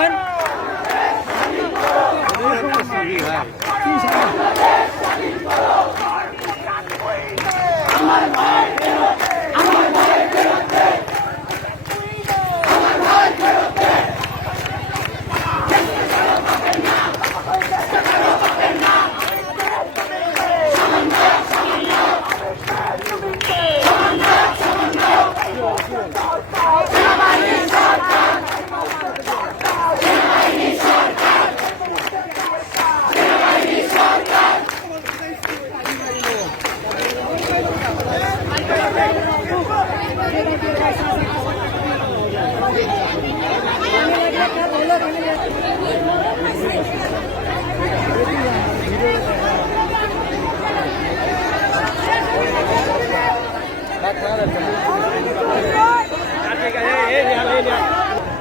বলেন।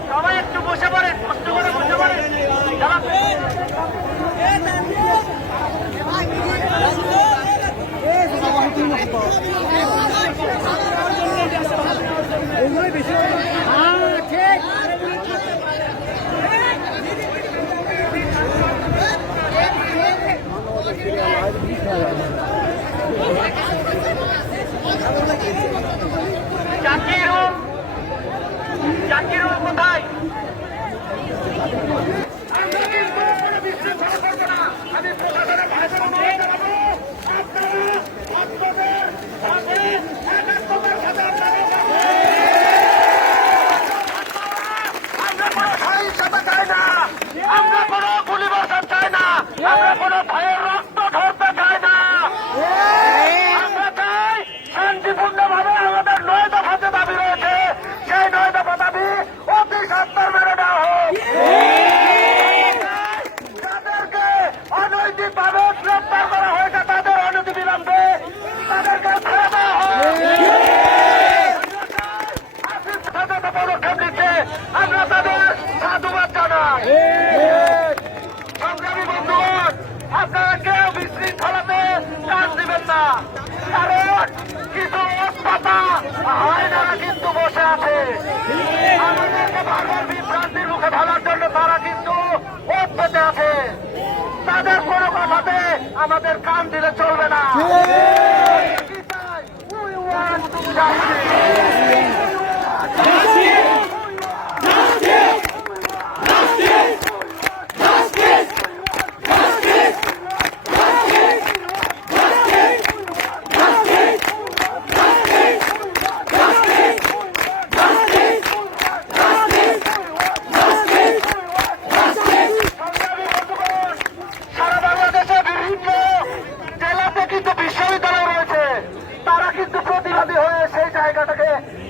সবাই একটু বসে পড়েন, কষ্ট করে বসে পড়েন। জাকিরুল কোথায়? আমি প্রশাসনের ভাষণ অনুরোধ জানাবো, আমরা কোনো সহিংসতা চাই না, আমরা কোনো গুলি বর্ষণ চাই না, আমরা কোনো ভয়ের রক্ত ধরতে চাই না। আমরা চাই শান্তিপূর্ণ ভাবে আমাদের 9 দফাতে দাবি রয়েছে, সেই 9 দফা দাবি অতি সত্তর মেনে নেওয়া হোক। যাদেরকে অনৈতিক ভাবে গ্রেপ্তার করা হয়েছে তাদের অনতিবিলম্বে তাদেরকে ছেড়ে দেওয়া হোক। পদক্ষেপ নিচ্ছে, আমরা তাদের সাধুবাদ জানাই। সংগ্রামী বন্ধুগণ, আপনারা কেউ বিশৃঙ্খলাতে কাজ দিবেন না, কারণ কিছু পাতা হয় না কিন্তু বসে আছে। আমাদেরকে বারবার বিভ্রান্তির মুখে ঢালার জন্য তারা কিন্তু ওত পেতে আছে। তাদের কোনো কথাতে আমাদের কান দিলে চলবে না।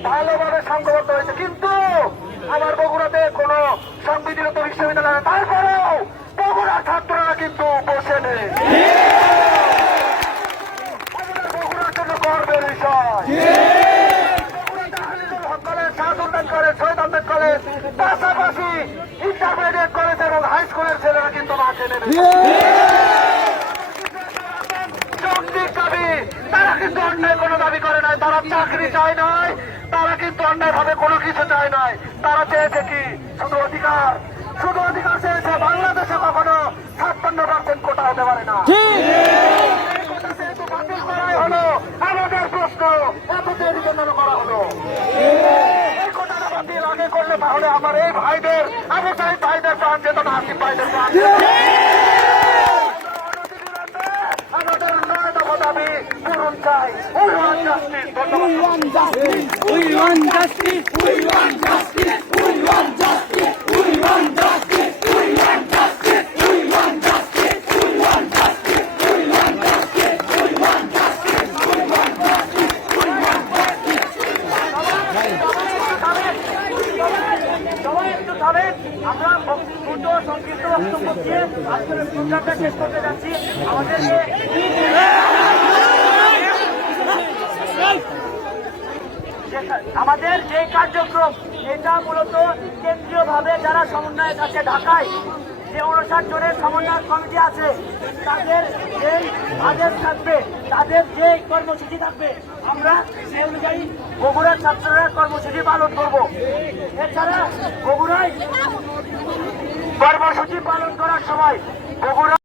ভালোভাবে সংঘবদ্ধ হয়েছে, কিন্তু আমার বগুড়াতে কোন সংবিধিগত বিশ্ববিদ্যালয়, তারপরেও বগুড়ার ছাত্ররা কিন্তু বসে নেই। বগুড়ার জন্য গর্বের বিষয়। কলেজ, শাহসুলতান কলেজ, শহীদ আহমেদ কলেজ, পাশাপাশি ইন্টারমিডিয়েট কলেজ এবং হাই স্কুলের ছেলেরা কিন্তু মাঠে নেমে যৌক্তিক দাবি। তারা কিন্তু অন্যায় কোনো দাবি করে নাই, তারা চাকরি চায় নাই, তারা কিন্তু অন্যায় ভাবে কোনো কিছু চায় নাই। তারা চেয়েছে কি? শুধু অধিকার, শুধু অধিকার চেয়েছে। বাংলাদেশে কখনো 56% কোটা হতে পারে না। কোটা যেহেতু বাতিল করাই হলো, আমাদের প্রশ্ন এত দেরি কেন করা হলো? এই কোটাটা বাতিল আগে করলে তাহলে আমার এই ভাইদের, আমি চাই ভাইদের প্রাণ যেত না, আসিফ ভাইদের প্রাণ। আমাদের 9 দফা দাবি পূরণ চাই। We want justice. We want justice. We want justice. We want justice. We want justice. We want justice. We want justice. We want justice. We want justice. We want justice. We want justice. We want justice. We want justice. সবাই একটু থামেন। আমরা দ্রুত সংক্ষিপ্ত বক্তব্য দিয়ে আজকের প্রোগ্রামটা শেষ করতে যাচ্ছি। আমাদের যে কার্যক্রম, এটা মূলত কেন্দ্রীয়ভাবে যারা সমন্বয়ের কাছে ঢাকায় যে 59 জনের সমন্বয় কমিটি আছে, তাদের যে আদেশ থাকবে, তাদের যে কর্মসূচি থাকবে, আমরা সেই অনুযায়ী বগুড়ার ছাত্ররা কর্মসূচি পালন করব। এছাড়া বগুড়ায় কর্মসূচি পালন করার সময় বগুড়া